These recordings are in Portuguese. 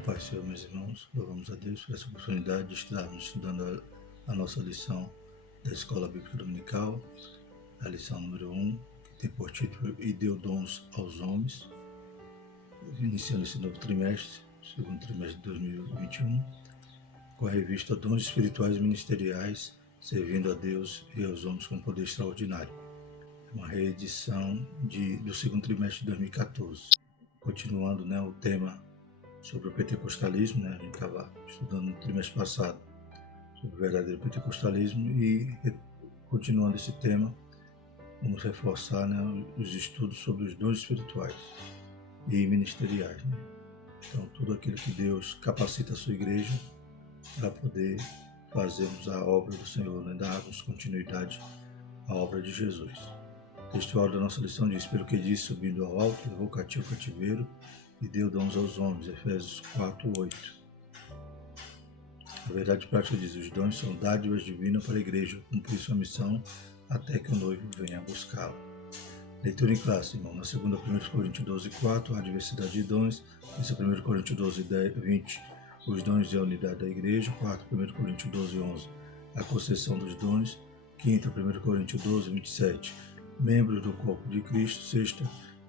A paz do Senhor, meus irmãos, louvamos a Deus por essa oportunidade de estarmos estudando a nossa lição da Escola Bíblica Dominical, a lição número 1, que tem por título E deu dons aos homens, iniciando esse novo trimestre, segundo trimestre de 2021, com a revista Dons Espirituais e Ministeriais, servindo a Deus e aos homens com poder extraordinário. É uma reedição do segundo trimestre de 2014. Continuando o tema sobre o pentecostalismo, a gente estava estudando no trimestre passado sobre o verdadeiro pentecostalismo e continuando esse tema, vamos reforçar os estudos sobre os dons espirituais e ministeriais. Então, tudo aquilo que Deus capacita a sua igreja para poder fazermos a obra do Senhor, darmos continuidade à obra de Jesus. O textual da nossa lição diz: pelo que disse, subindo ao alto, levou cativo o cativeiro e deu dons aos homens. Efésios 4:8. A verdade prática diz: os dons são dádivas divinas para a igreja cumprir sua missão até que o noivo venha buscá-la. Leitura em classe, irmão. Na segunda, 1 Coríntios 12:4, a diversidade de dons. Esse é 1 Coríntios 12:20, os dons e a unidade da igreja. 4, 1 Coríntios 12:11, a concessão dos dons. 5, 1 Coríntios 12:27, membros do corpo de Cristo. 6,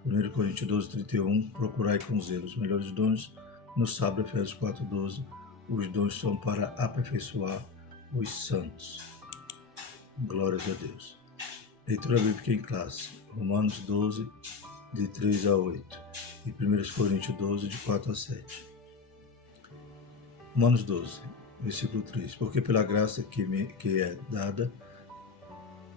1 Coríntios 12:31, procurai com zelo os melhores dons. No sábado, Efésios 4:12, os dons são para aperfeiçoar os santos. Glórias a Deus. Leitura bíblica em classe. Romanos 12, de 3 a 8. E 1 Coríntios 12, de 4 a 7. Romanos 12, versículo 3. Porque pela graça que é dada,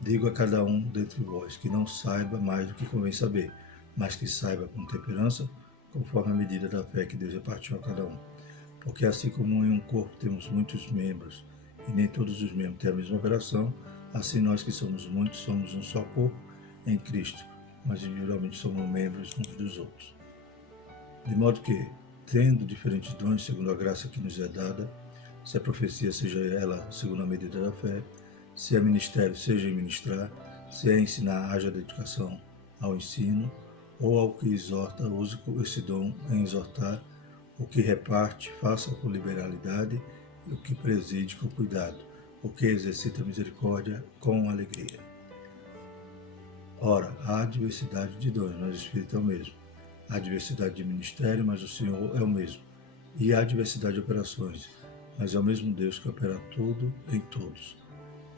digo a cada um dentre vós, que não saiba mais do que convém saber, mas que saiba com temperança, conforme a medida da fé que Deus repartiu a cada um. Porque assim como em um corpo temos muitos membros, e nem todos os membros têm a mesma operação, assim nós que somos muitos, somos um só corpo em Cristo, mas individualmente somos membros uns dos outros. De modo que, tendo diferentes dons segundo a graça que nos é dada, se a profecia seja ela segundo a medida da fé, se é ministério, seja em ministrar, se é ensinar, haja dedicação ao ensino, ou ao que exorta, use esse dom em exortar, o que reparte, faça com liberalidade, e o que preside com cuidado, o que exercita a misericórdia com alegria. Ora, há diversidade de dons, mas o Espírito é o mesmo. Há diversidade de ministério, mas o Senhor é o mesmo. E há diversidade de operações, mas é o mesmo Deus que opera tudo em todos.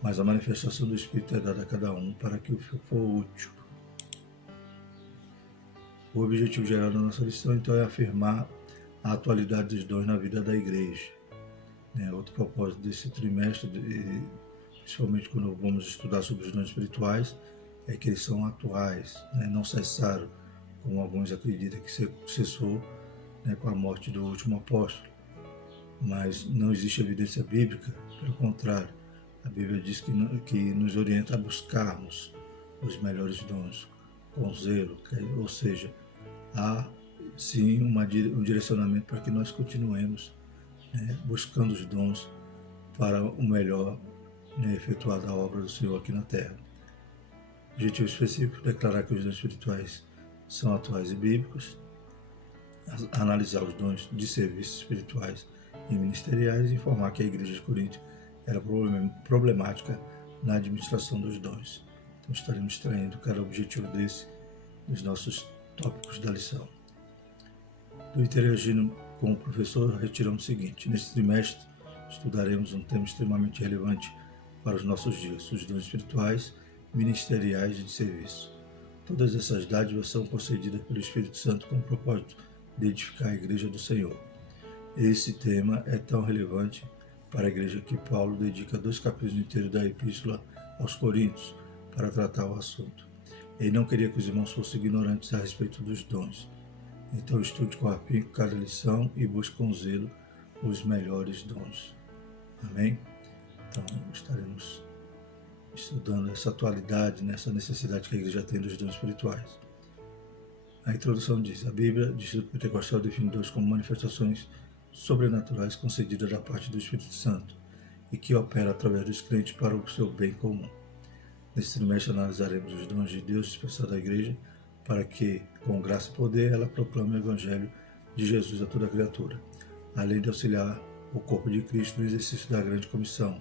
Mas a manifestação do Espírito é dada a cada um para que o for útil. O objetivo geral da nossa lição, então, é afirmar a atualidade dos dons na vida da igreja. Outro propósito desse trimestre, principalmente quando vamos estudar sobre os dons espirituais, é que eles são atuais, não cessaram, como alguns acreditam que cessou com a morte do último apóstolo. Mas não existe evidência bíblica, pelo contrário, a Bíblia diz que nos orienta a buscarmos os melhores dons com zelo, ou seja, há sim um direcionamento para que nós continuemos buscando os dons para o melhor efetuar a obra do Senhor aqui na Terra. Objetivo específico: declarar que os dons espirituais são atuais e bíblicos, analisar os dons de serviços espirituais e ministeriais e informar que a Igreja de Corinto era problemática na administração dos dons. Então estaremos extraindo cada objetivo dos nossos tópicos da lição. Do Interagindo com o Professor, retiramos o seguinte: neste trimestre estudaremos um tema extremamente relevante para os nossos dias, os dons espirituais, ministeriais e de serviço. Todas essas dádivas são concedidas pelo Espírito Santo com o propósito de edificar a Igreja do Senhor. Esse tema é tão relevante para a Igreja que Paulo dedica 2 capítulos inteiros da Epístola aos Coríntios para tratar o assunto. Ele não queria que os irmãos fossem ignorantes a respeito dos dons. Então estude com afinco cada lição e busque com zelo os melhores dons. Amém? Então estaremos estudando essa atualidade, essa necessidade que a igreja tem dos dons espirituais. A introdução diz: a Bíblia, do Instituto Pentecostal, define Deus como manifestações sobrenaturais concedidas da parte do Espírito Santo e que opera através dos crentes para o seu bem comum. Neste trimestre analisaremos os dons de Deus dispensados à igreja para que, com graça e poder, ela proclame o Evangelho de Jesus a toda criatura. além de auxiliar o corpo de Cristo no exercício da grande comissão.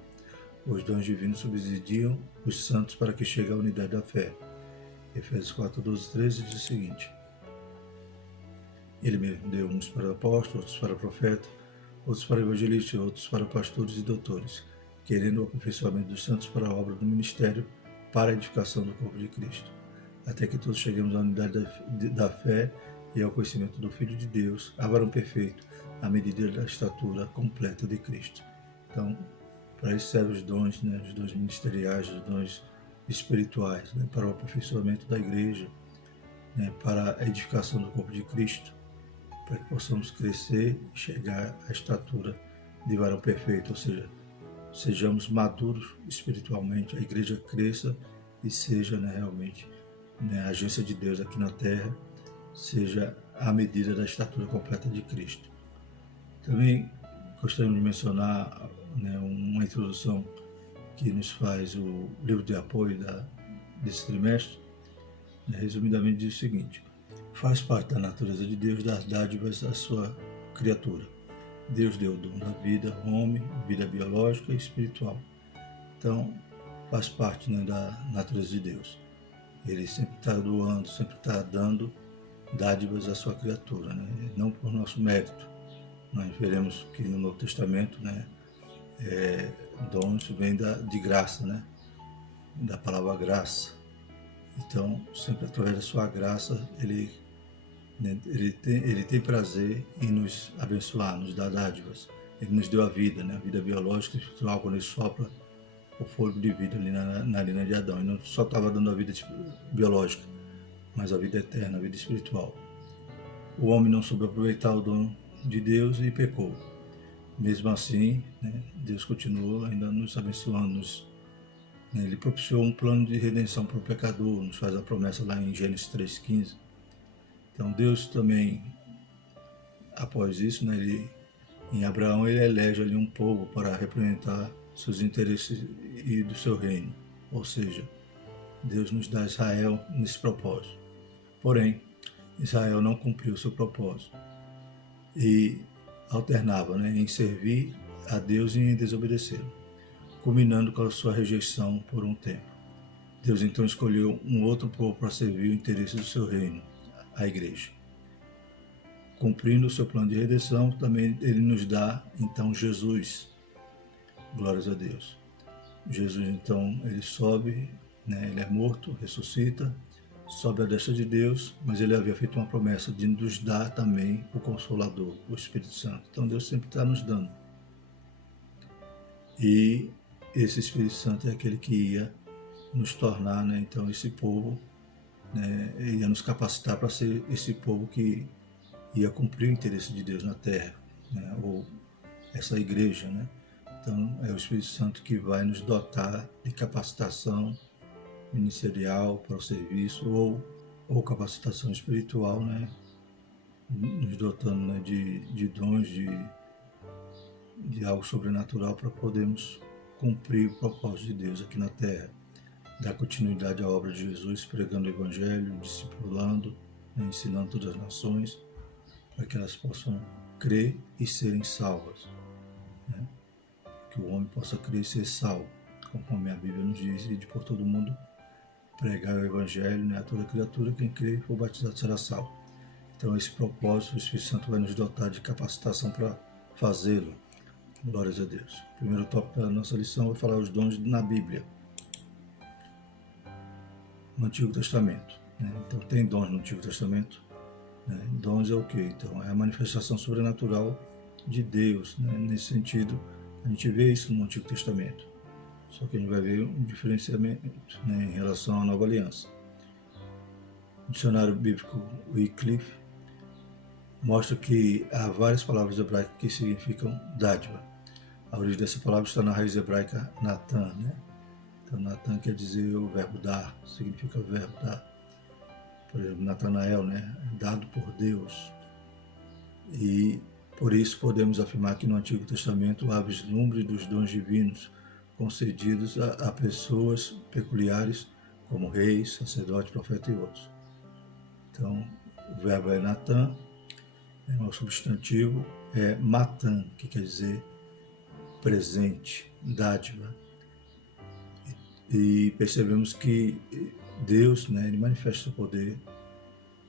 Os dons divinos subsidiam os santos para que chegue à unidade da fé. Efésios 4, 12, 13 diz o seguinte: Ele mesmo deu uns para apóstolos, outros para profetas, outros para evangelistas, outros para pastores e doutores, querendo o aperfeiçoamento dos santos para a obra do ministério, para a edificação do corpo de Cristo, até que todos cheguemos à unidade da fé e ao conhecimento do Filho de Deus, a varão perfeito, à medida da estatura completa de Cristo. Então, para isso servem os dons, né, os dons ministeriais, os dons espirituais, né, para o aperfeiçoamento da igreja, né, para a edificação do corpo de Cristo, para que possamos crescer e chegar à estatura de varão perfeito, ou seja, sejamos maduros espiritualmente, a igreja cresça e seja, né, realmente, né, a agência de Deus aqui na terra, seja à medida da estatura completa de Cristo. Também gostaria de mencionar, né, uma introdução que nos faz o livro de apoio desse trimestre, né, resumidamente diz o seguinte: faz parte da natureza de Deus dar dádivas à sua criatura. Deus deu o dom da vida, homem, vida biológica e espiritual. Então, faz parte, né, da natureza de Deus. Ele sempre está doando, sempre está dando dádivas à sua criatura, né? Não por nosso mérito. Nós veremos que no Novo Testamento, né, dons vêm de graça, né? Da palavra graça. Então, sempre através da sua graça, ele tem prazer em nos abençoar, nos dar dádivas. Ele nos deu a vida, né? A vida biológica e espiritual, quando ele sopra o fôlego de vida ali na linha de Adão. Ele não só estava dando a vida biológica, mas a vida eterna, a vida espiritual. O homem não soube aproveitar o dom de Deus e pecou. Mesmo assim, né, Deus continuou ainda nos abençoando. Ele propiciou um plano de redenção para o pecador, nos faz a promessa lá em Gênesis 3,15. Então Deus também, após isso, né, em Abraão ele elege ali um povo para representar seus interesses e do seu reino. Ou seja, Deus nos dá Israel nesse propósito. Porém, Israel não cumpriu o seu propósito e alternava, né, em servir a Deus e em desobedecê-lo, culminando com a sua rejeição por um tempo. Deus então escolheu um outro povo para servir o interesse do seu reino, a igreja. Cumprindo o seu plano de redenção, também ele nos dá então Jesus. Glórias a Deus. Jesus então ele sobe, né, ele é morto, ressuscita, sobe à destra de Deus, mas ele havia feito uma promessa de nos dar também o Consolador, o Espírito Santo. Então Deus sempre está nos dando. E esse Espírito Santo é aquele que ia nos tornar, né, então esse povo, né, ia nos capacitar para ser esse povo que ia cumprir o interesse de Deus na terra, né, ou essa igreja, né? Então é o Espírito Santo que vai nos dotar de capacitação ministerial para o serviço ou capacitação espiritual, né? Nos dotando, né, de dons, de algo sobrenatural para podermos cumprir o propósito de Deus aqui na terra. Dar continuidade à obra de Jesus, pregando o Evangelho, discipulando, né, ensinando todas as nações, para que elas possam crer e serem salvas. Né? Que o homem possa crer e ser salvo, conforme a Bíblia nos diz, e de por todo mundo pregar o Evangelho, né, a toda criatura, quem crer for batizado será salvo. Então esse propósito, o Espírito Santo vai nos dotar de capacitação para fazê-lo. Glórias a Deus. O primeiro tópico da nossa lição vai falar os dons na Bíblia, no Antigo Testamento. Né? Então tem dons no Antigo Testamento. Né? Dons é o quê? Então é a manifestação sobrenatural de Deus. Né? Nesse sentido, a gente vê isso no Antigo Testamento. Só que a gente vai ver um diferenciamento, né, em relação à Nova Aliança. O dicionário bíblico Wycliffe mostra que há várias palavras hebraicas que significam dádiva. A origem dessa palavra está na raiz hebraica Natan, né? Então Natan quer dizer o verbo dar, significa verbo dar. Por exemplo, Natanael, né? Dado por Deus. E por isso podemos afirmar que no Antigo Testamento há vislumbre dos dons divinos concedidos a pessoas peculiares, como reis, sacerdotes, profetas e outros. Então, o verbo é Natan, O substantivo é matan, que quer dizer presente, dádiva. E percebemos que Deus, né, ele manifesta o poder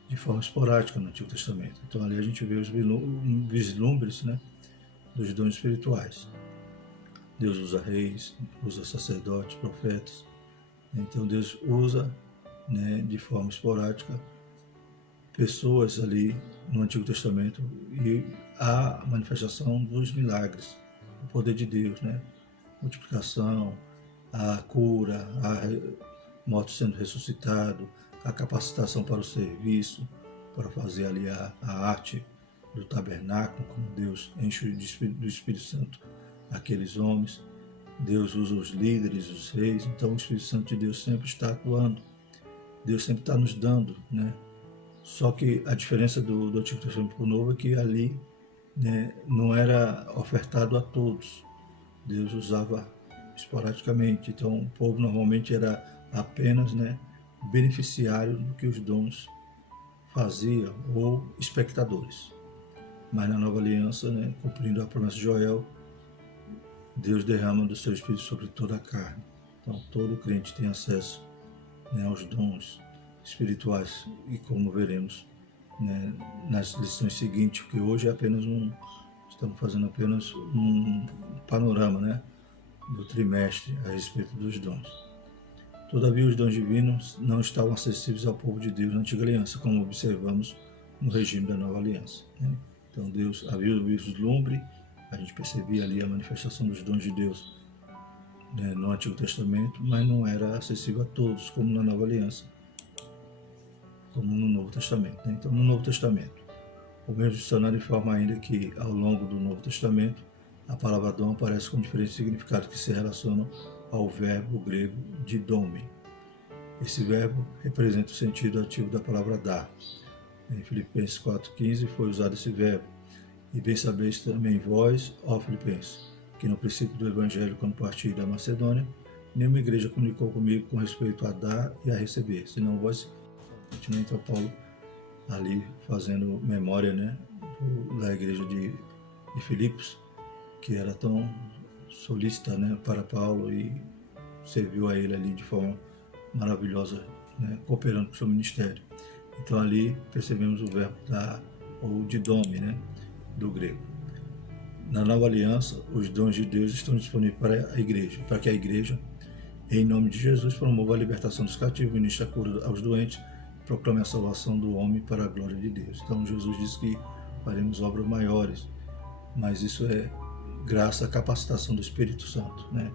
de forma esporádica no Antigo Testamento. Então ali a gente vê os vislumbres, né, dos dons espirituais. Deus usa reis, usa sacerdotes, profetas. Então Deus usa, né, de forma esporádica pessoas ali no Antigo Testamento e a manifestação dos milagres, o poder de Deus, né? Multiplicação, a cura, a morte sendo ressuscitado, a capacitação para o serviço, para fazer ali a arte do tabernáculo, como Deus enche do Espírito Santo aqueles homens. Deus usa os líderes, os reis, então o Espírito Santo de Deus sempre está atuando. Deus sempre está nos dando, né? Só que a diferença do Antigo Testamento para o Novo é que ali, né, não era ofertado a todos. Deus usava esporadicamente. Então o povo normalmente era apenas, né, beneficiário do que os dons faziam ou espectadores. Mas na Nova Aliança, né, cumprindo a promessa de Joel, Deus derrama do seu Espírito sobre toda a carne. Então todo crente tem acesso, né, aos dons espirituais e como veremos, né, nas lições seguintes, porque hoje é apenas estamos fazendo apenas um panorama, né, do trimestre a respeito dos dons. Todavia os dons divinos não estavam acessíveis ao povo de Deus na Antiga Aliança, como observamos no regime da Nova Aliança, né? Então Deus havia o vislumbre, a gente percebia ali a manifestação dos dons de Deus, né, no Antigo Testamento, mas não era acessível a todos, como na Nova Aliança, como no Novo Testamento, né? Então no Novo Testamento, o mesmo dicionário informa ainda que ao longo do Novo Testamento a palavra dom aparece com diferentes significados que se relacionam ao verbo grego didome. Esse verbo representa o sentido ativo da palavra dar. Em Filipenses 4,15 foi usado esse verbo. E bem sabeis também vós, ó Filipenses, que no princípio do Evangelho, quando parti da Macedônia, nenhuma igreja comunicou comigo com respeito a dar e a receber, senão vós, né? Então Paulo ali fazendo memória, né, da igreja de Filipos, que era tão solícita, né, para Paulo e serviu a ele ali de forma maravilhosa, né, cooperando com o seu ministério. Então ali percebemos o verbo dar, ou didome, né, do grego. Na Nova Aliança, os dons de Deus estão disponíveis para a igreja, para que a igreja, em nome de Jesus, promova a libertação dos cativos, ministre a cura aos doentes, proclame a salvação do homem para a glória de Deus. Então Jesus disse que faremos obras maiores, mas isso é graças à capacitação do Espírito Santo, né?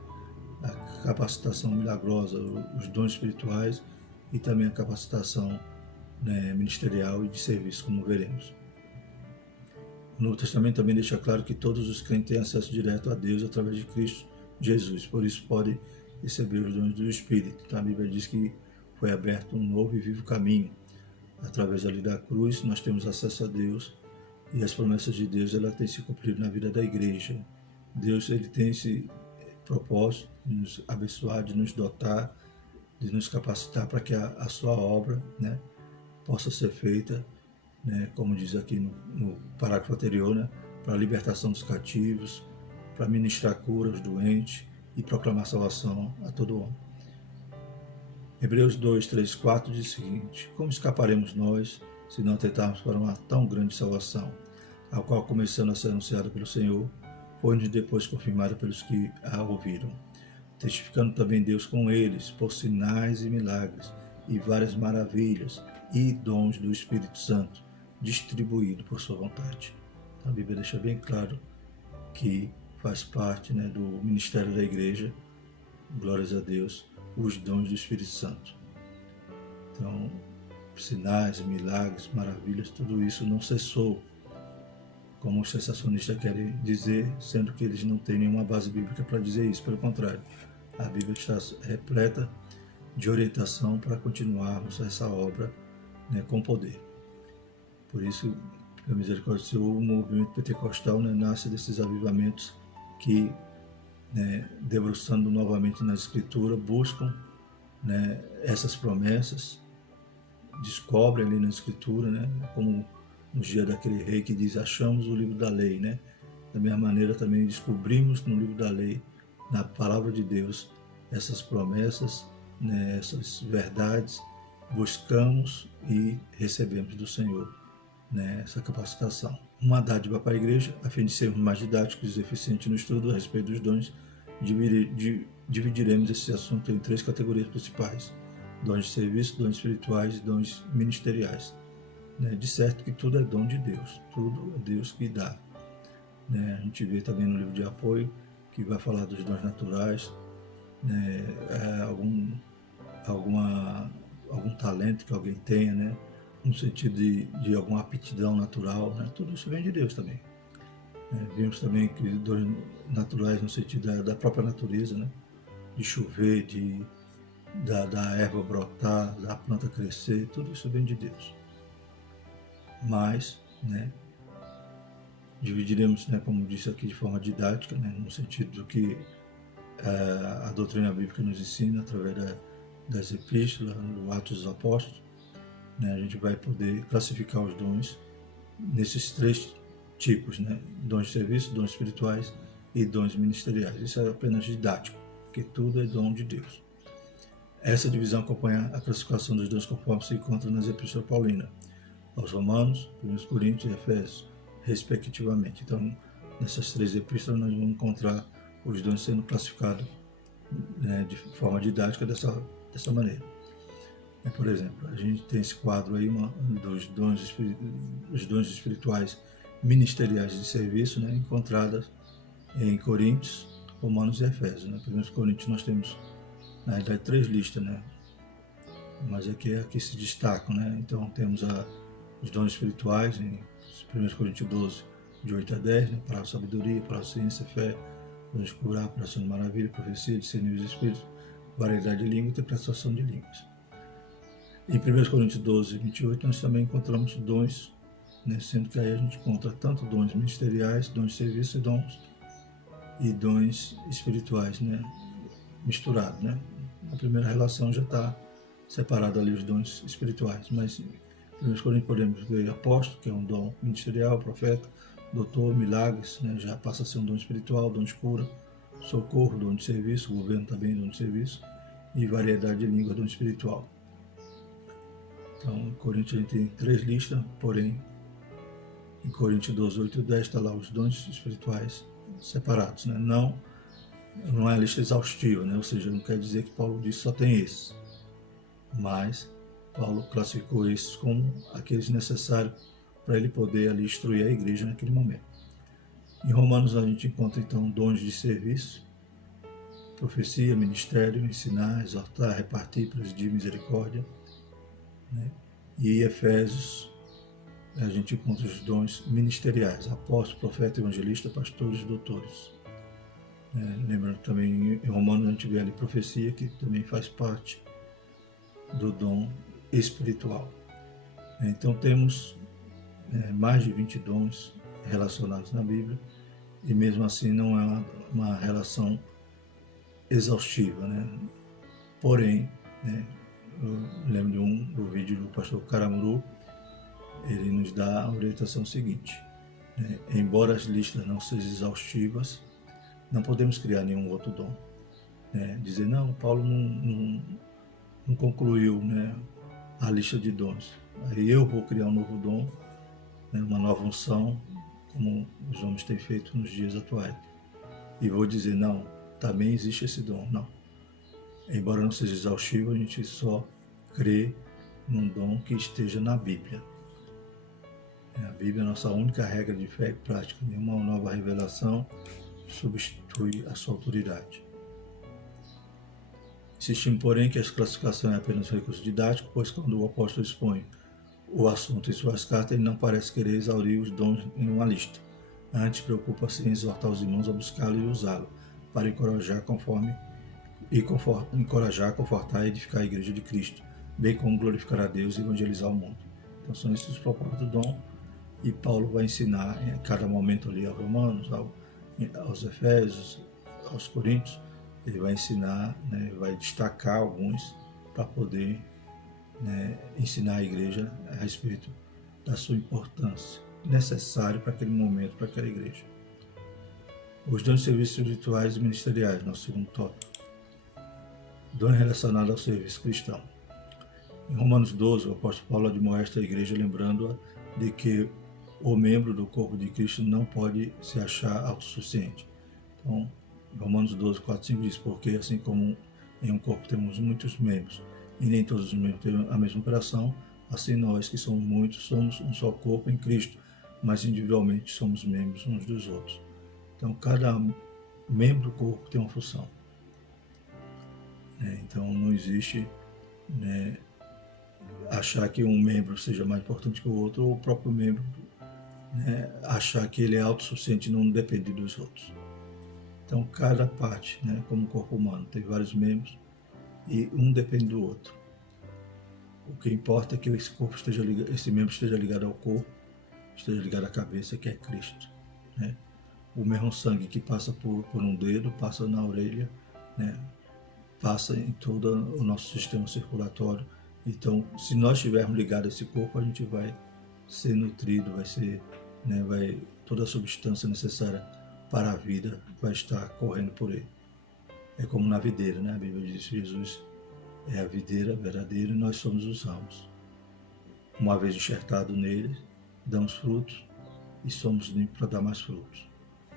A capacitação milagrosa, os dons espirituais e também a capacitação, né, ministerial e de serviço, como veremos. O Novo Testamento também deixa claro que todos os crentes têm acesso direto a Deus através de Cristo Jesus, por isso podem receber os dons do Espírito. Então, a Bíblia diz que foi aberto um novo e vivo caminho. Através ali da cruz, nós temos acesso a Deus e as promessas de Deus ela têm se cumprido na vida da igreja. Deus ele tem esse propósito de nos abençoar, de nos dotar, de nos capacitar para que a sua obra, né, possa ser feita, né, como diz aqui no parágrafo anterior, né, para a libertação dos cativos, para ministrar cura aos doentes e proclamar salvação a todo homem. Hebreus 2, 3, 4 diz o seguinte: como escaparemos nós se não atentarmos para uma tão grande salvação, a qual, começando a ser anunciada pelo Senhor, foi-nos depois confirmada pelos que a ouviram, testificando também Deus com eles, por sinais e milagres, e várias maravilhas, e dons do Espírito Santo, distribuído por sua vontade. Então, a Bíblia deixa bem claro que faz parte, né, do ministério da igreja, glórias a Deus, os dons do Espírito Santo. Então, sinais, milagres, maravilhas, tudo isso não cessou, como os sensacionistas querem dizer, sendo que eles não têm nenhuma base bíblica para dizer isso. Pelo contrário, a Bíblia está repleta de orientação para continuarmos essa obra, né, com poder. Por isso, pela misericórdia do Senhor, o movimento pentecostal, né, nasce desses avivamentos que, né, debruçando novamente na Escritura, buscam, né, essas promessas, descobrem ali na Escritura, né, como nos dias daquele rei que diz: achamos o livro da lei, né? Da mesma maneira também descobrimos no livro da lei, na palavra de Deus, essas promessas, né, essas verdades, buscamos e recebemos do Senhor, né, essa capacitação. Uma dádiva para a igreja, a fim de sermos mais didáticos e eficientes no estudo a respeito dos dons, dividiremos esse assunto em 3 categorias principais: dons de serviço, dons espirituais e dons ministeriais. Né? De certo que tudo é dom de Deus, tudo é Deus que dá. Né? A gente vê também no livro de apoio que vai falar dos dons naturais, né? Algum talento que alguém tenha, né? No sentido de alguma aptidão natural, né? Tudo isso vem de Deus também. Vimos também que dons naturais no sentido da própria natureza, né? De chover, da erva brotar, da planta crescer, tudo isso vem de Deus. Mas, né, dividiremos, né, como disse aqui, de forma didática, né, no sentido do que a doutrina bíblica nos ensina através das epístolas, do Atos dos Apóstolos. Né, a gente vai poder classificar os dons nesses 3 tipos, né, dons de serviço, dons espirituais e dons ministeriais. Isso é apenas didático, porque tudo é dom de Deus. Essa divisão acompanha a classificação dos dons conforme se encontra nas epístolas paulinas, aos Romanos, 1 Coríntios e Efésios, respectivamente. Então, nessas 3 epístolas nós vamos encontrar os dons sendo classificados, né, de forma didática dessa maneira. Por exemplo, a gente tem esse quadro aí dos dons espirituais ministeriais de serviço, né, encontradas em Coríntios, Romanos e Efésios. Né? Primeiro Coríntios nós temos, na realidade, 3 listas, né? Mas aqui se destacam. Né? Então temos os dons espirituais em 1 Coríntios 12, de 8 a 10, né? Para a sabedoria, para a ciência, fé, dons de curar, operação de maravilha, profecia, discernir os espíritos, variedade de língua e interpretação de línguas. Em 1 Coríntios 12, 28, nós também encontramos dons, né, sendo que aí a gente encontra tanto dons ministeriais, dons de serviço e dons espirituais, né, misturados. Né? Na primeira relação já está separado ali os dons espirituais, mas em 1 Coríntios podemos ver apóstolo, que é um dom ministerial, profeta, doutor, milagres, né, já passa a ser um dom espiritual, dom de cura, socorro, dom de serviço, governo também, dom de serviço, e variedade de língua, dom espiritual. Então, em Coríntios a gente tem 3 listas, porém, em Coríntios 12, 8 e 10 está lá os dons espirituais separados. Né? Não é a lista exaustiva, né? Ou seja, não quer dizer que Paulo disse só tem esses. Mas Paulo classificou esses como aqueles necessários para ele poder ali instruir a igreja naquele momento. Em Romanos a gente encontra então dons de serviço, profecia, ministério, ensinar, exortar, repartir, presidir, misericórdia. Né? E em Efésios a gente encontra os dons ministeriais: apóstolo, profeta, evangelista, pastores, doutores. Lembrando também em Romanos a gente vê ali profecia, que também faz parte do dom espiritual. Então temos mais de 20 dons relacionados na Bíblia, e mesmo assim não é uma relação exaustiva, né? Porém, né, eu lembro do vídeo do pastor Caramuru, ele nos dá a orientação seguinte: né? Embora as listas não sejam exaustivas, não podemos criar nenhum outro dom. Né? Dizer, não, Paulo não concluiu, né, a lista de dons. Aí eu vou criar um novo dom, né, uma nova unção, como os homens têm feito nos dias atuais. E vou dizer, não, também existe esse dom. Não. Embora não seja exaustivo, a gente só crê num dom que esteja na Bíblia. A Bíblia é a nossa única regra de fé e prática. Nenhuma nova revelação substitui a sua autoridade. Insistimos, porém, que essa classificação é apenas um recurso didático, pois quando o apóstolo expõe o assunto em suas cartas, ele não parece querer exaurir os dons em uma lista. Antes, preocupa-se em exortar os irmãos a buscá-lo e usá-lo, para encorajar, confortar e edificar a Igreja de Cristo, bem como glorificar a Deus e evangelizar o mundo. Então são esses os propósitos do dom, e Paulo vai ensinar em cada momento ali aos Romanos, aos Efésios, aos Coríntios. Ele vai ensinar, né, vai destacar alguns para poder, né, ensinar a igreja a respeito da sua importância, necessário para aquele momento, para aquela igreja. Os dons de serviços espirituais e ministeriais, nosso segundo tópico. Dons relacionados ao serviço cristão. Em Romanos 12, o apóstolo Paulo admoesta a igreja, lembrando-a de que o membro do corpo de Cristo não pode se achar autossuficiente. Então, em Romanos 12, 4, 5 diz, porque assim como em um corpo temos muitos membros, e nem todos os membros têm a mesma operação, assim nós, que somos muitos, somos um só corpo em Cristo, mas individualmente somos membros uns dos outros. Então, cada membro do corpo tem uma função. Então, não existe achar que um membro seja mais importante que o outro, ou o próprio membro achar que ele é autossuficiente e não depende dos outros. Então, cada parte, como o corpo humano, tem vários membros e um depende do outro. O que importa é que esse membro esteja ligado ao corpo, esteja ligado à cabeça, que é Cristo. O mesmo sangue que passa por um dedo, passa na orelha, passa em todo o nosso sistema circulatório. Então, se nós estivermos ligados a esse corpo, a gente vai ser nutrido, toda a substância necessária para a vida vai estar correndo por ele. É como na videira, A Bíblia diz que Jesus é a videira verdadeira e nós somos os ramos. Uma vez enxertado nele, damos frutos e somos limpos para dar mais frutos.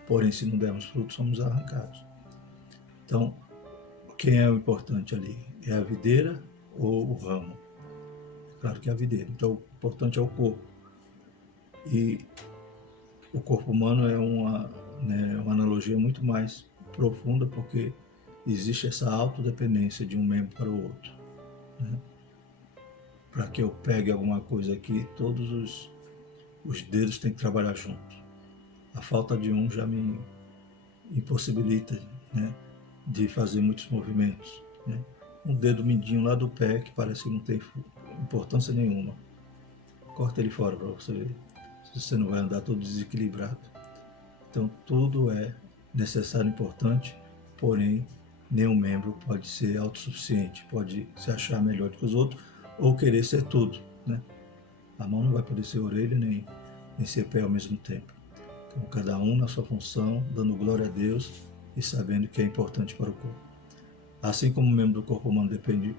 Porém, se não dermos frutos, somos arrancados. Então, quem é o importante ali? É a videira ou o ramo? Claro que é a videira. Então, o importante é o corpo. E o corpo humano é uma analogia muito mais profunda, porque existe essa autodependência de um membro para o outro. Para que eu pegue alguma coisa aqui, todos os dedos têm que trabalhar juntos. A falta de um já me impossibilita de fazer muitos movimentos. Um dedo mindinho lá do pé, que parece que não tem importância nenhuma, corta ele fora para você ver. Você não vai andar todo desequilibrado. Então, tudo é necessário e importante, porém, nenhum membro pode ser autossuficiente, pode se achar melhor do que os outros ou querer ser tudo. A mão não vai poder ser orelha nem ser pé ao mesmo tempo. Então, cada um na sua função, dando glória a Deus e sabendo que é importante para o corpo. Assim como o membro do corpo humano depende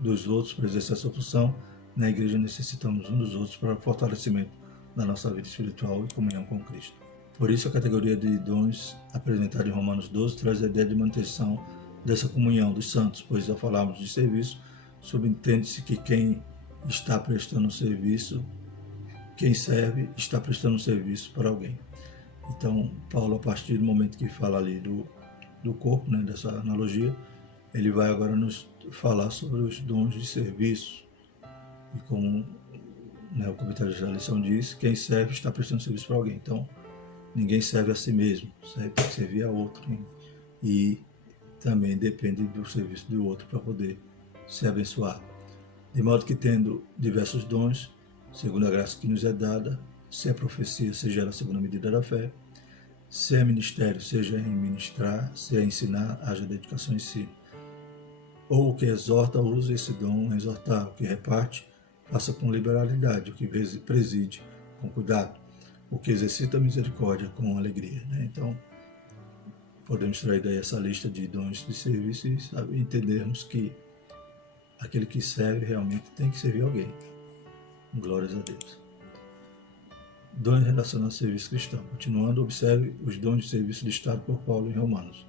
dos outros para exercer a sua função, na igreja necessitamos uns dos outros para o fortalecimento da nossa vida espiritual e comunhão com Cristo. Por isso, a categoria de dons apresentada em Romanos 12 traz a ideia de manutenção dessa comunhão dos santos, pois ao falarmos de serviço, subentende-se que quem está prestando serviço, quem serve, está prestando serviço para alguém. Então, Paulo, a partir do momento que fala ali do corpo, dessa analogia, ele vai agora nos falar sobre os dons de serviço. E como o comentário da lição diz, quem serve está prestando serviço para alguém. Então, ninguém serve a si mesmo, tem que servir a outro. E também depende do serviço do outro para poder se abençoar. De modo que, tendo diversos dons, segundo a graça que nos é dada, se é profecia, seja ela segundo a medida da fé, se é ministério, seja em ministrar, se é ensinar, haja dedicação em si. Ou o que exorta, use esse dom a exortar, o que reparte, faça com liberalidade, o que preside, com cuidado, o que exercita a misericórdia, com alegria. Então, podemos trair daí essa lista de dons de serviço e entendermos que aquele que serve realmente tem que servir alguém. Glórias a Deus. Dons relacionados ao serviço cristão. Continuando, observe os dons de serviço listados por Paulo em Romanos.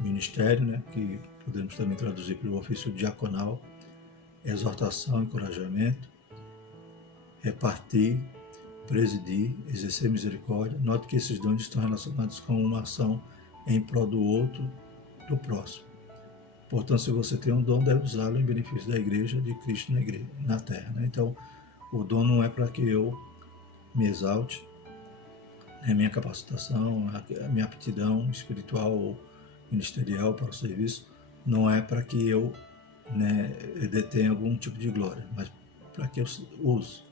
Ministério, que podemos também traduzir pelo ofício diaconal, exortação, encorajamento, repartir, presidir, exercer misericórdia. Note que esses dons estão relacionados com uma ação em prol do outro, do próximo. Portanto, se você tem um dom, deve usá-lo em benefício da igreja de Cristo na terra. Então, o dom não é para que eu me exalte, a minha capacitação, a minha aptidão espiritual ou ministerial para o serviço, não é para que eu detenha algum tipo de glória, mas para que eu use.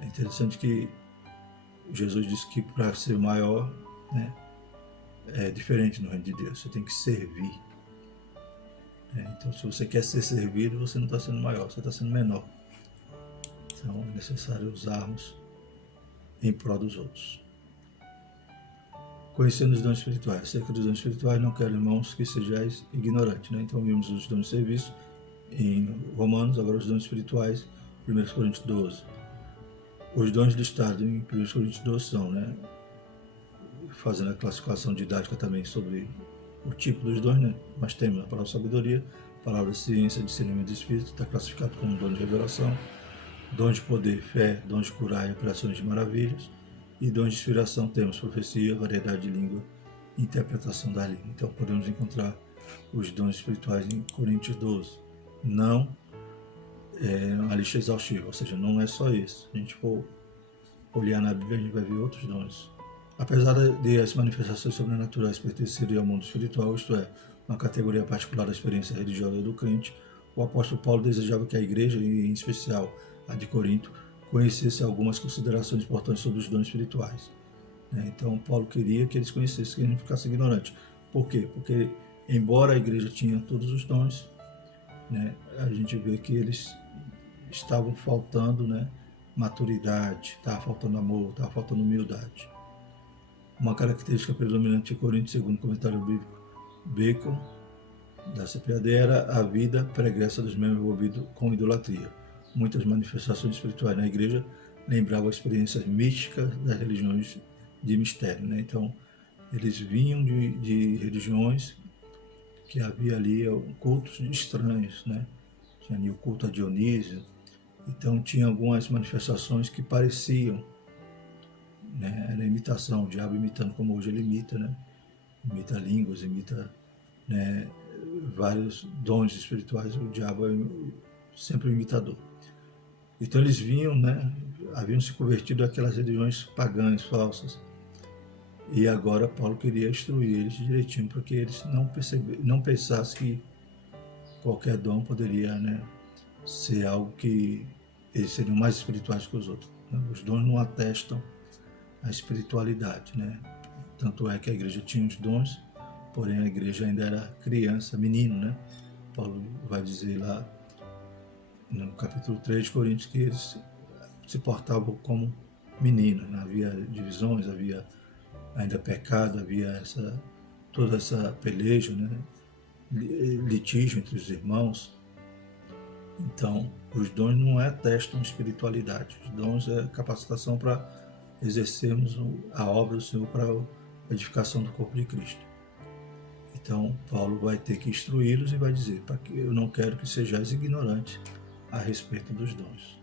É interessante que Jesus disse que para ser maior, é diferente no reino de Deus, você tem que servir. Então, se você quer ser servido, você não está sendo maior, você está sendo menor. Então é necessário usarmos em prol dos outros. Conhecendo os dons espirituais. Acerca dos dons espirituais, não quero, irmãos, que sejais ignorantes. Né? Então vimos os dons de serviço em Romanos, agora os dons espirituais, 1 Coríntios 12. Os dons de estado em 1 Coríntios 12 são, né? Fazendo a classificação didática também sobre o tipo dos dons, né? Mas temos a palavra sabedoria, a palavra ciência, discernimento de espírito, está classificado como dom de revelação, dom de poder, fé, dom de curar e operações de maravilhas, e dons de inspiração temos profecia, variedade de língua, interpretação da língua. Então podemos encontrar os dons espirituais em Coríntios 12. Não é uma lista exaustiva, ou seja, não é só esse. Se a gente for olhar na Bíblia, a gente vai ver outros dons. Apesar de as manifestações sobrenaturais pertencerem ao mundo espiritual, isto é, uma categoria particular da experiência religiosa do crente, o apóstolo Paulo desejava que a igreja, e em especial a de Corinto, conhecesse algumas considerações importantes sobre os dons espirituais. Então, Paulo queria que eles conhecessem, que eles não ficassem ignorantes. Por quê? Porque, embora a igreja tinha todos os dons, a gente vê que eles estavam faltando, maturidade, estava faltando amor, estava faltando humildade. Uma característica predominante em Coríntios, segundo o comentário bíblico Bacon, da CPAD, era a vida pregressa dos membros envolvidos com idolatria. Muitas manifestações espirituais na igreja lembravam experiências místicas das religiões de mistério. Então, eles vinham de religiões que havia ali cultos estranhos, Tinha ali o culto a Dionísio. Então, tinha algumas manifestações que pareciam, era imitação, o diabo imitando como hoje ele imita, Imita línguas, imita, vários dons espirituais, o diabo é sempre um imitador. Então eles vinham, haviam se convertido àquelas religiões pagãs, falsas, e agora Paulo queria instruir eles direitinho para que eles não pensassem que qualquer dom poderia, ser algo que eles seriam mais espirituais que os outros. Os dons não atestam a espiritualidade, Tanto é que a igreja tinha os dons, porém a igreja ainda era criança, menino, Paulo vai dizer lá no capítulo 3 de Coríntios que eles se portavam como meninos, Havia divisões, havia ainda pecado, havia toda essa peleja, litígio entre os irmãos. Então, os dons não atestam espiritualidade, os dons é capacitação para exercermos a obra do Senhor para a edificação do corpo de Cristo. Então, Paulo vai ter que instruí-los e vai dizer, para que eu não quero que sejais ignorantes a respeito dos dons.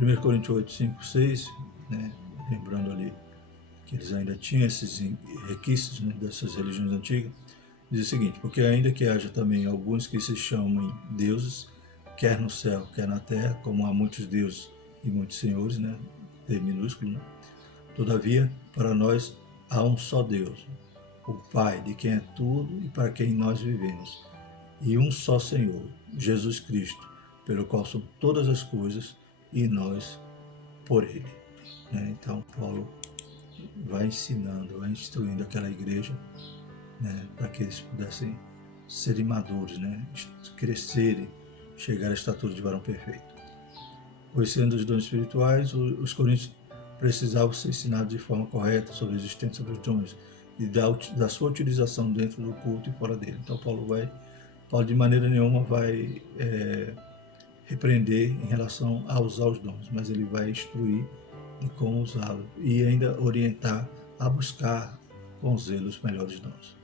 1 Coríntios 8, 5, 6, lembrando ali que eles ainda tinham esses requisitos dessas religiões antigas, diz o seguinte: porque ainda que haja também alguns que se chamem deuses, quer no céu, quer na terra, como há muitos deuses e muitos senhores, D minúsculo, Todavia, para nós há um só Deus, o Pai, de quem é tudo e para quem nós vivemos, e um só Senhor, Jesus Cristo, pelo qual são todas as coisas e nós por Ele. Então, Paulo vai ensinando, vai instruindo aquela igreja, para que eles pudessem serem maduros, crescerem, chegar à estatura de varão perfeito. Conhecendo os dons espirituais, os coríntios precisavam ser ensinados de forma correta sobre a existência dos dons e da sua utilização dentro do culto e fora dele. Então Paulo de maneira nenhuma vai repreender em relação a usar os dons, mas ele vai instruir de como usá-los e ainda orientar a buscar com zelo os melhores dons.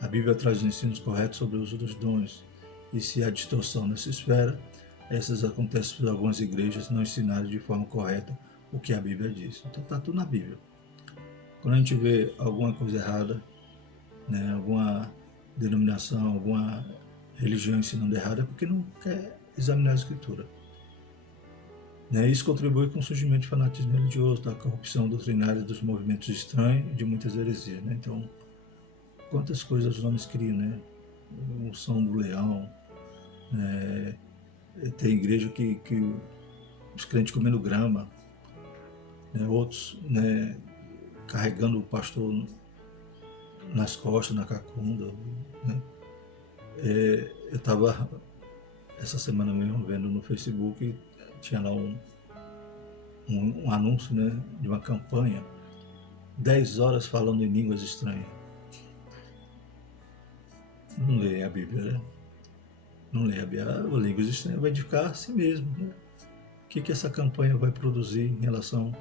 A Bíblia traz os ensinos corretos sobre o uso dos dons, e se há distorção nessa esfera, essas acontecem por algumas igrejas não ensinarem de forma correta o que a Bíblia diz. Então está tudo na Bíblia. Quando a gente vê alguma coisa errada, alguma denominação, alguma religião ensinando errado, é porque não quer examinar a Escritura. Isso contribui com o surgimento de fanatismo religioso, da corrupção doutrinária dos movimentos estranhos e de muitas heresias. Então, quantas coisas os homens criam, o som do leão, tem igreja que os crentes comendo grama, outros carregando o pastor nas costas, na cacunda. Eu estava Essa semana mesmo, vendo no Facebook, tinha lá um anúncio, né, de uma campanha, 10 horas falando em línguas estranhas. Não leia a Bíblia, né? Não leia a Bíblia. A línguas estranhas vai edificar a si mesmo, né? O que essa campanha vai produzir em relação,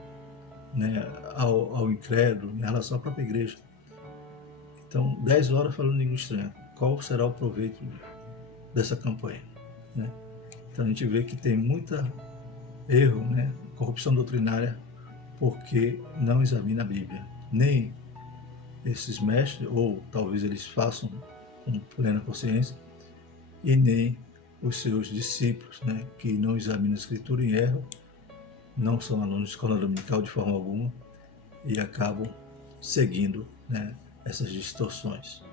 né, ao incrédulo, em relação à própria igreja? Então, 10 horas falando em língua estranha. Qual será o proveito dessa campanha, né? Então a gente vê que tem muita erro, né, corrupção doutrinária, porque não examina a Bíblia. Nem esses mestres, ou talvez eles façam com plena consciência, e nem os seus discípulos, né, que não examinam a Escritura e erram, não são alunos de escola dominical de forma alguma, e acabam seguindo, né, essas distorções.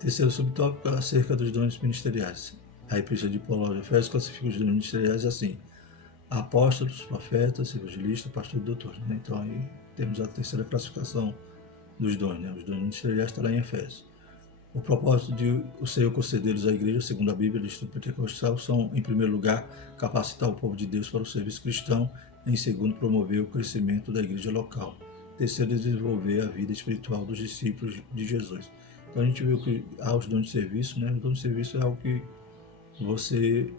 Terceiro subtópico, acerca dos dons ministeriais. A Epístola de Paulo aos Efésios classifica os dons ministeriais assim: apóstolos, profetas, evangelistas, pastores e doutores. Né? Então aí temos a terceira classificação dos dons, né? Os dons ministeriais está lá em Efésios. O propósito de o Senhor conceder-los à igreja, segundo a Bíblia do Instituto Pentecostal, são, em primeiro lugar, capacitar o povo de Deus para o serviço cristão, em segundo, promover o crescimento da igreja local. Terceiro, desenvolver a vida espiritual dos discípulos de Jesus. Então a gente viu que há os dons de serviço, né? O dom de serviço é algo que você,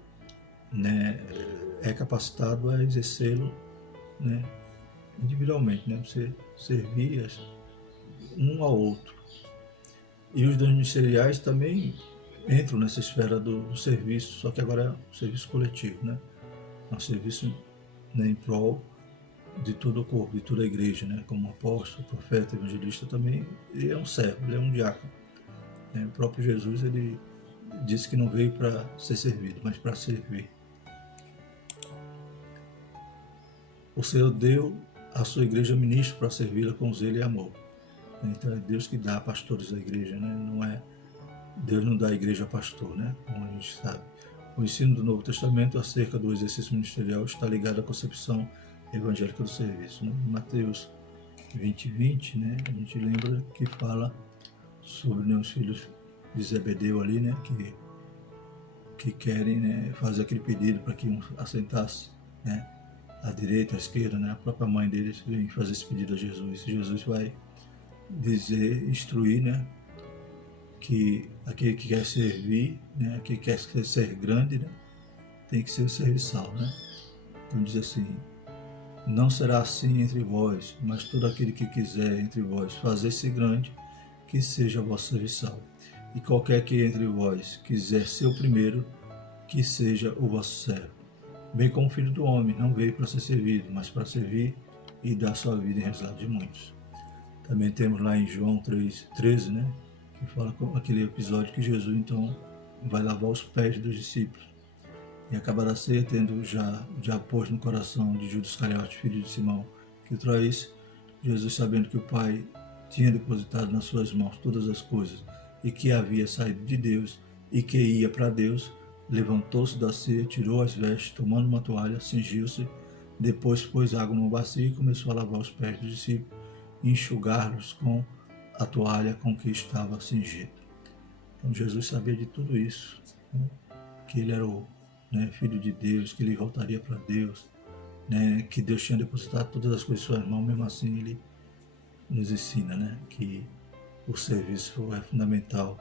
né, é capacitado a exercê-lo, né, individualmente, né? Você servir um ao outro. E os dons ministeriais também entram nessa esfera do serviço, só que agora é um serviço coletivo, né? É um serviço, né, em prol de todo o corpo, de toda a igreja, né? Como apóstolo, profeta, evangelista também, ele é um servo, ele é um diácono. O próprio Jesus, ele disse que não veio para ser servido, mas para servir. O Senhor deu à sua igreja ministro para servi-la com zelo e amor. Então é Deus que dá pastores à igreja, né? Não é Deus não dá a igreja a pastor, né? Como a gente sabe. O ensino do Novo Testamento acerca do exercício ministerial está ligado à concepção evangélica do serviço, né? Em Mateus 20:20, né? A gente lembra que fala sobre, né, os filhos de Zebedeu ali, né? Que querem, né, fazer aquele pedido para que um assentasse, né, à direita, à esquerda, né? A própria mãe deles vem fazer esse pedido a Jesus. Jesus vai dizer, instruir, né, que aquele que quer servir, né, aquele que quer ser grande, né, tem que ser serviçal, né? Então diz assim: não será assim entre vós, mas todo aquele que quiser entre vós fazer-se grande, que seja vosso serviçal. E qualquer que entre vós quiser ser o primeiro, que seja o vosso servo. Bem como o Filho do Homem não veio para ser servido, mas para servir e dar sua vida em resgate de muitos. Também temos lá em João 3:13, né, que fala com aquele episódio que Jesus então vai lavar os pés dos discípulos. E acabará a ceia, tendo já posto no coração de Judas Iscariote, filho de Simão, que o traísse. Jesus, sabendo que o Pai tinha depositado nas suas mãos todas as coisas e que havia saído de Deus e que ia para Deus, levantou-se da ceia, tirou as vestes, tomando uma toalha, cingiu-se, depois pôs água numa bacia e começou a lavar os pés dos discípulos e enxugar-los com a toalha com que estava cingido. Então Jesus sabia de tudo isso, né? Que ele era o, né, Filho de Deus, que ele voltaria para Deus, né, que Deus tinha depositado todas as coisas em suas mãos. Mesmo assim ele nos ensina, né, que o serviço é fundamental,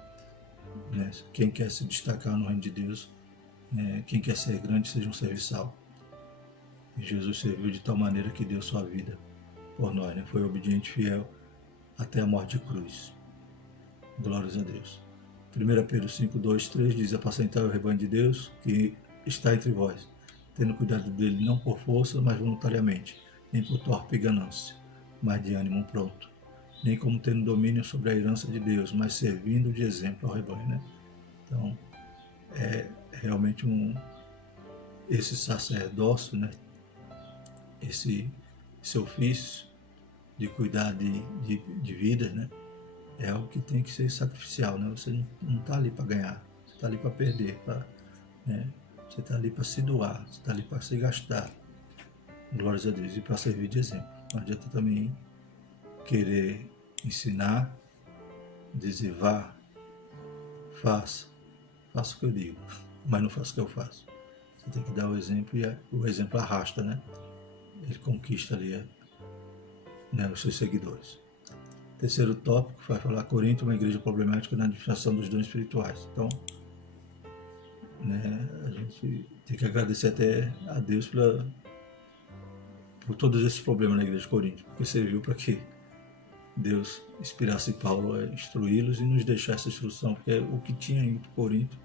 né? Quem quer se destacar no reino de Deus, né, quem quer ser grande, seja um serviçal. E Jesus serviu de tal maneira que deu sua vida por nós, né? Foi obediente e fiel até a morte de cruz. Glórias a Deus. 1 Pedro 5:2-3 diz: apacentai o rebanho de Deus que está entre vós, tendo cuidado dele não por força, mas voluntariamente, nem por torpe ganância, mas de ânimo pronto, nem como tendo domínio sobre a herança de Deus, mas servindo de exemplo ao rebanho, né? Então, é realmente esse sacerdócio, né? Esse ofício de cuidar de vidas, né? É algo que tem que ser sacrificial, né? Você não está ali para ganhar, você está ali para perder, né? Você está ali para se doar, você está ali para se gastar. Glórias a Deus. E para servir de exemplo. Não adianta também querer ensinar, dizer vá, faça, faça o que eu digo, mas não faça o que eu faço. Você tem que dar o exemplo e o exemplo arrasta, né? Ele conquista ali, né, os seus seguidores. Terceiro tópico vai falar Corinto, uma igreja problemática na administração dos dons espirituais. Então, né, a gente tem que agradecer até a Deus por todos esses problemas na igreja de Corinto, porque serviu para que Deus inspirasse Paulo a instruí-los e nos deixar essa instrução, porque o que tinha em Corinto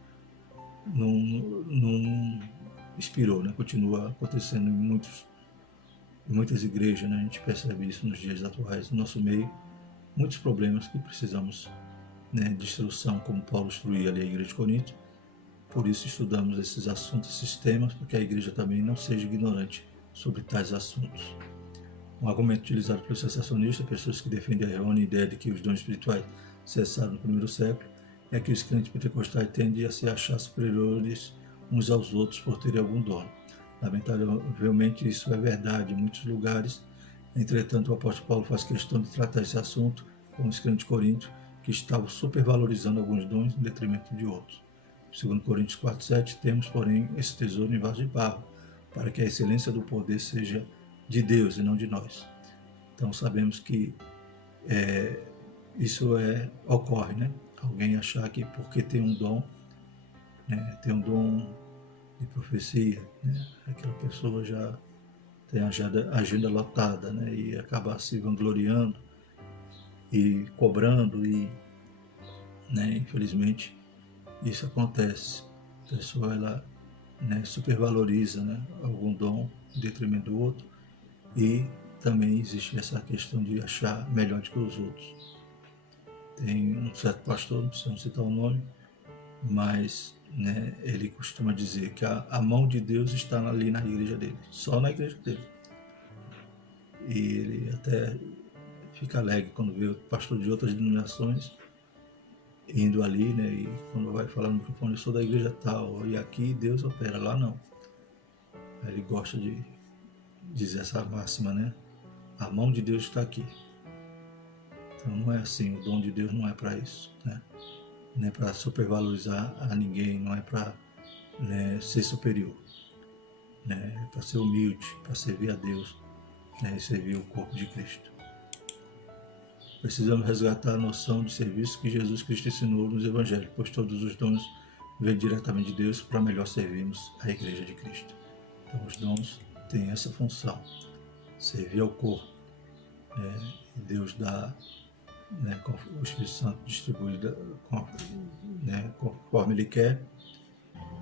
não inspirou, né? Continua acontecendo em muitas igrejas, né? A gente percebe isso nos dias atuais, no nosso meio, muitos problemas que precisamos, né, de instrução, como Paulo instruía ali a igreja de Corinto. Por isso estudamos esses assuntos, esses temas, para que a igreja também não seja ignorante sobre tais assuntos. Um argumento utilizado pelos sensacionistas, pessoas que defendem a errônea ideia de que os dons espirituais cessaram no primeiro século, é que os crentes pentecostais tendem a se achar superiores uns aos outros por terem algum dom. Lamentavelmente isso é verdade em muitos lugares. Entretanto, o apóstolo Paulo faz questão de tratar esse assunto com os crentes de Corinto, que estavam supervalorizando alguns dons em detrimento de outros. Segundo Coríntios 4:7, temos, porém, esse tesouro em vaso de barro, para que a excelência do poder seja de Deus e não de nós. Então sabemos que isso ocorre, né? Alguém achar que porque tem um dom, né, tem um dom de profecia, né, aquela pessoa já tem a agenda lotada, né, e acabar se vangloriando e cobrando e, né, infelizmente isso acontece. A pessoa ela, né, supervaloriza, né, algum dom em detrimento do outro e também existe essa questão de achar melhor do que os outros. Tem um certo pastor, não precisamos citar o nome, mas, né, ele costuma dizer que a mão de Deus está ali na igreja dele, só na igreja dele. E ele até fica alegre quando vê o pastor de outras denominações indo ali, né, e quando vai falar no microfone, eu sou da igreja tal, e aqui Deus opera, lá não. Ele gosta de dizer essa máxima, né? A mão de Deus está aqui. Então não é assim, o dom de Deus não é para isso, né? Não é para supervalorizar a ninguém, não é para, né, ser superior, né? É para ser humilde, para servir a Deus, né, e servir o corpo de Cristo. Precisamos resgatar a noção de serviço que Jesus Cristo ensinou nos Evangelhos, pois todos os dons vêm diretamente de Deus para melhor servirmos a Igreja de Cristo. Então os dons têm essa função, servir ao corpo, né? E Deus dá, né, o Espírito Santo distribui, né, conforme Ele quer.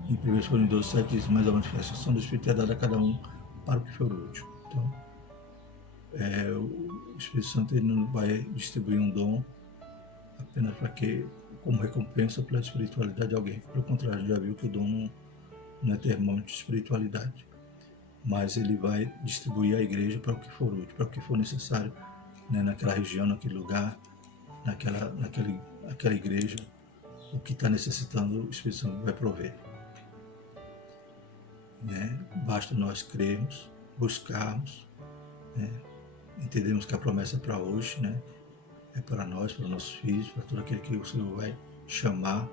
Em 1 Coríntios 12:7 diz, mas a manifestação do Espírito é dada a cada um para o que for útil. Então, o Espírito Santo ele não vai distribuir um dom apenas para que, como recompensa pela espiritualidade de alguém. Pelo contrário, a gente já viu que o dom não é termômetro de espiritualidade, mas ele vai distribuir à igreja para o que for útil, para o que for necessário, né, naquela região, naquele lugar, naquela igreja, o que está necessitando, o Espírito Santo vai prover. Né? Basta nós crermos, buscarmos, né? Entendemos que a promessa é para hoje, né? É para nós, para nossos filhos, para todo aquele que o Senhor vai chamar,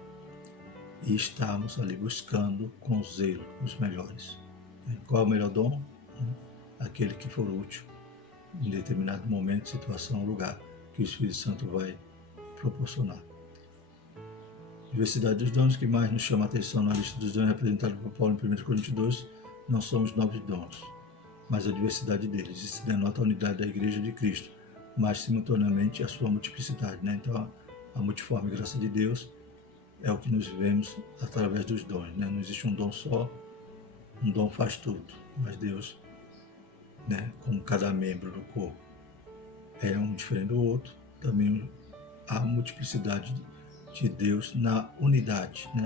e estarmos ali buscando com zelo os melhores. Né? Qual é o melhor dom? Né? Aquele que for útil em determinado momento, situação, lugar, que o Espírito Santo vai proporcionar. Diversidade dos dons que mais nos chama a atenção na lista dos dons representados por Paulo em 1 Coríntios 2 não são os novos dons, mas a diversidade deles. Isso denota a unidade da Igreja de Cristo, mas simultaneamente a sua multiplicidade. Né? Então, a multiforme graça de Deus é o que nos vemos através dos dons. Né? Não existe um dom só, um dom faz tudo, mas Deus, né, como cada membro do corpo é um diferente do outro, também há multiplicidade de Deus na unidade, né?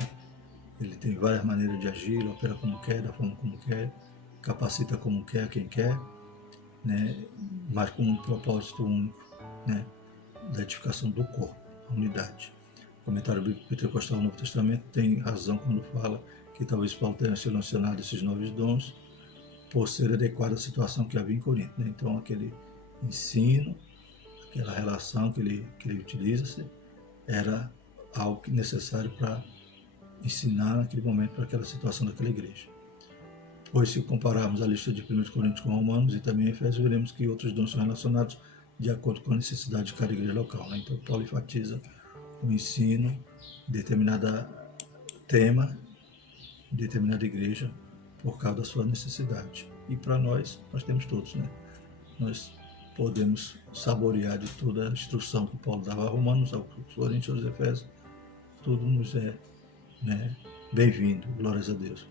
Ele tem várias maneiras de agir, ele opera como quer, da forma como quer, capacita como quer, quem quer, né? Mas com um propósito único, né? Da edificação do corpo, a unidade. O comentário bíblico pentecostal do Novo Testamento tem razão quando fala que talvez Paulo tenha selecionado esses novos dons por ser adequado à situação que havia em Corinto, né? Então aquele ensino, aquela relação que ele utiliza era algo necessário para ensinar naquele momento para aquela situação daquela igreja. Pois se compararmos a lista de 1 Coríntios com Romanos e também Efésios, veremos que outros dons são relacionados de acordo com a necessidade de cada igreja local. Né? Então Paulo enfatiza o ensino em determinado tema, em determinada igreja, por causa da sua necessidade. E para nós temos todos, né? Nós podemos saborear de toda a instrução que Paulo dava a Romanos, aos Coríntios, aos Efésios. Tudo nos é, né, bem-vindo, glórias a Deus.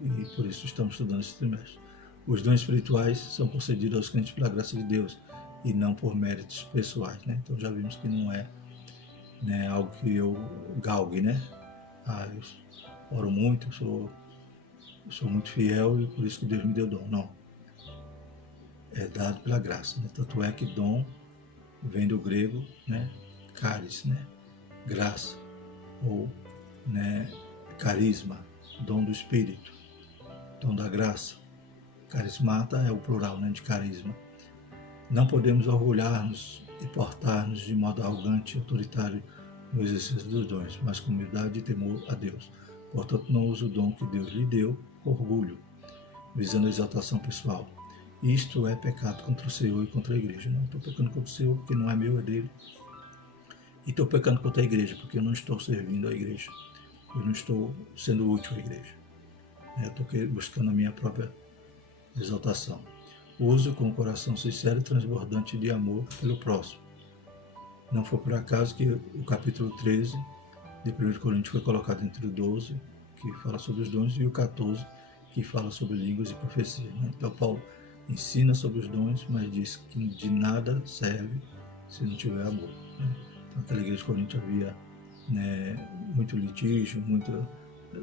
E por isso estamos estudando esse trimestre. Os dons espirituais são concedidos aos crentes pela graça de Deus e não por méritos pessoais, né? Então já vimos que não é, né, algo que eu galgue, né? Eu oro muito, eu sou muito fiel e por isso que Deus me deu dom. Não. É dado pela graça, né? Tanto é que dom vem do grego, né? Charis, né? Graça, ou, né, carisma, dom do Espírito, dom da graça. Carismata é o plural, né, de carisma. Não podemos orgulhar-nos e portar-nos de modo arrogante e autoritário no exercício dos dons, mas com humildade e temor a Deus. Portanto, não use o dom que Deus lhe deu com orgulho, visando a exaltação pessoal. Isto é pecado contra o Senhor e contra a igreja. Né? Estou pecando contra o Senhor porque não é meu, é dele. E estou pecando contra a igreja porque eu não estou servindo a igreja. Eu não estou sendo útil à igreja. Eu estou buscando a minha própria exaltação. Use com o coração sincero e transbordante de amor pelo próximo. Não foi por acaso que o capítulo 13 de 1 Coríntios foi colocado entre o 12, que fala sobre os dons, e o 14, que fala sobre línguas e profecia. Né? Então Paulo ensina sobre os dons, mas diz que de nada serve se não tiver amor. Né? Então naquela igreja de Corinto havia, né, muito litígio, muito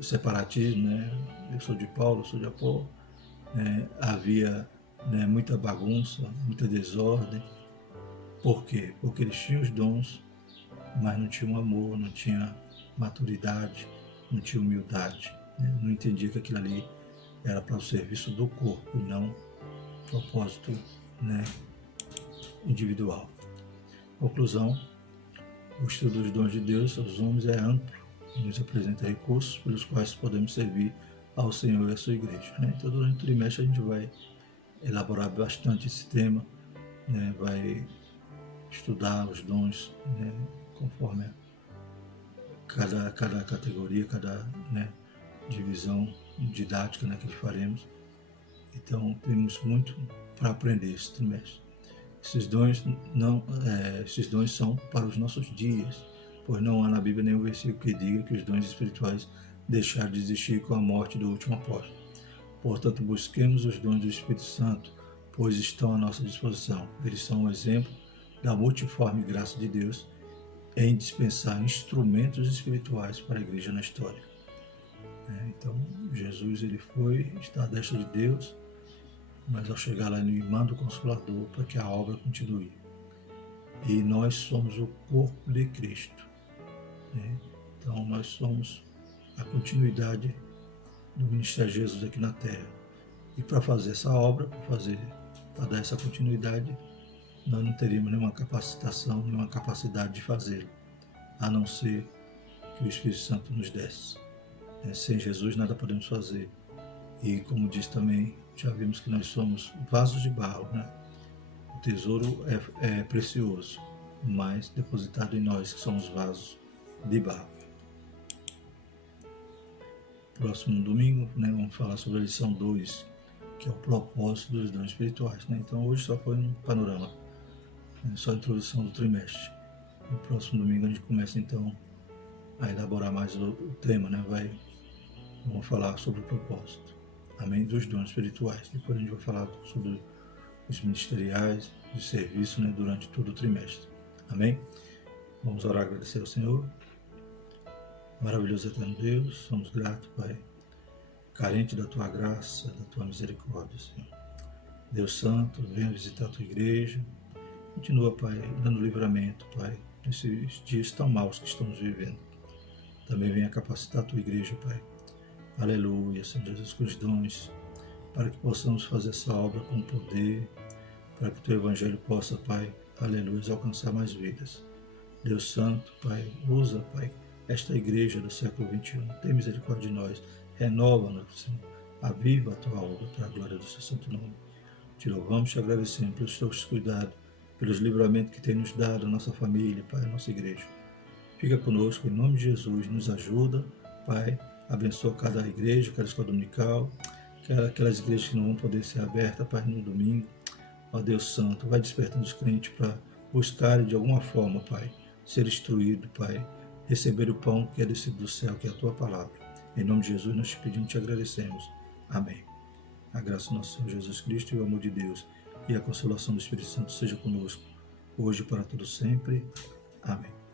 separatismo, né? Eu sou de Paulo, eu sou de Apolo. Havia, né, muita bagunça, muita desordem. Por quê? Porque eles tinham os dons, mas não tinham amor, não tinha maturidade, não tinha humildade. Né? Não entendia que aquilo ali era para o serviço do corpo e não propósito, né, individual. Conclusão: o estudo dos dons de Deus aos homens é amplo e nos apresenta recursos pelos quais podemos servir ao Senhor e à sua igreja. Né? Então, durante o trimestre a gente vai elaborar bastante esse tema, né? Vai estudar os dons, né, conforme cada categoria, cada, né, divisão didática, né, que faremos. Então temos muito para aprender esse trimestre. Esses dons são para os nossos dias, pois não há na Bíblia nenhum versículo que diga que os dons espirituais deixaram de existir com a morte do último apóstolo. Portanto, busquemos os dons do Espírito Santo, pois estão à nossa disposição. Eles são um exemplo da multiforme graça de Deus em dispensar instrumentos espirituais para a igreja na história. Então, Jesus, ele está à destra de Deus, mas ao chegar lá ele manda o Consolador para que a obra continue. E nós somos o corpo de Cristo. Então, nós somos a continuidade do ministério de Jesus aqui na Terra. E para fazer essa obra, para dar essa continuidade, nós não teríamos nenhuma capacitação, nenhuma capacidade de fazê-lo, a não ser que o Espírito Santo nos desse. Sem Jesus nada podemos fazer. E como diz também, já vimos que nós somos vasos de barro, né? O tesouro é precioso, mas depositado em nós, que somos vasos de barro. Próximo domingo, né, vamos falar sobre a lição 2, que é o propósito dos dons espirituais. Né? Então hoje só foi um panorama, só a introdução do trimestre. No próximo domingo a gente começa então a elaborar mais o tema, né? Vamos falar sobre o propósito, amém, dos dons espirituais. Depois a gente vai falar sobre os ministeriais, os serviços, né, durante todo o trimestre, amém? Vamos orar, agradecer ao Senhor. Maravilhoso eterno Deus, somos gratos, Pai, carente da Tua graça, da Tua misericórdia, Senhor. Deus Santo, venha visitar a Tua igreja, continua, Pai, dando livramento, Pai, nesses dias tão maus que estamos vivendo. Também venha capacitar a Tua igreja, Pai. Aleluia, Senhor Jesus, com os dons, para que possamos fazer essa obra com poder, para que o Teu Evangelho possa, Pai, aleluia, alcançar mais vidas. Deus Santo, Pai, usa, Pai, esta igreja do século XXI. Tem misericórdia de nós, renova-nos, Senhor. Aviva a tua obra para a glória do seu santo nome. Te louvamos, te agradecemos pelos teus cuidados, pelos livramentos que tem nos dado a nossa família, Pai, a nossa igreja. Fica conosco, em nome de Jesus, nos ajuda, Pai, abençoa cada igreja, cada escola dominical, aquelas igrejas que não vão poder ser abertas, Pai, no domingo. Ó Deus Santo, vai despertando os crentes para buscarem de alguma forma, Pai, ser instruído, Pai, receber o pão que é descido do céu, que é a Tua palavra. Em nome de Jesus, nós te pedimos e te agradecemos. Amém. A graça do nosso Senhor Jesus Cristo e o amor de Deus e a consolação do Espírito Santo seja conosco, hoje e para todo sempre. Amém.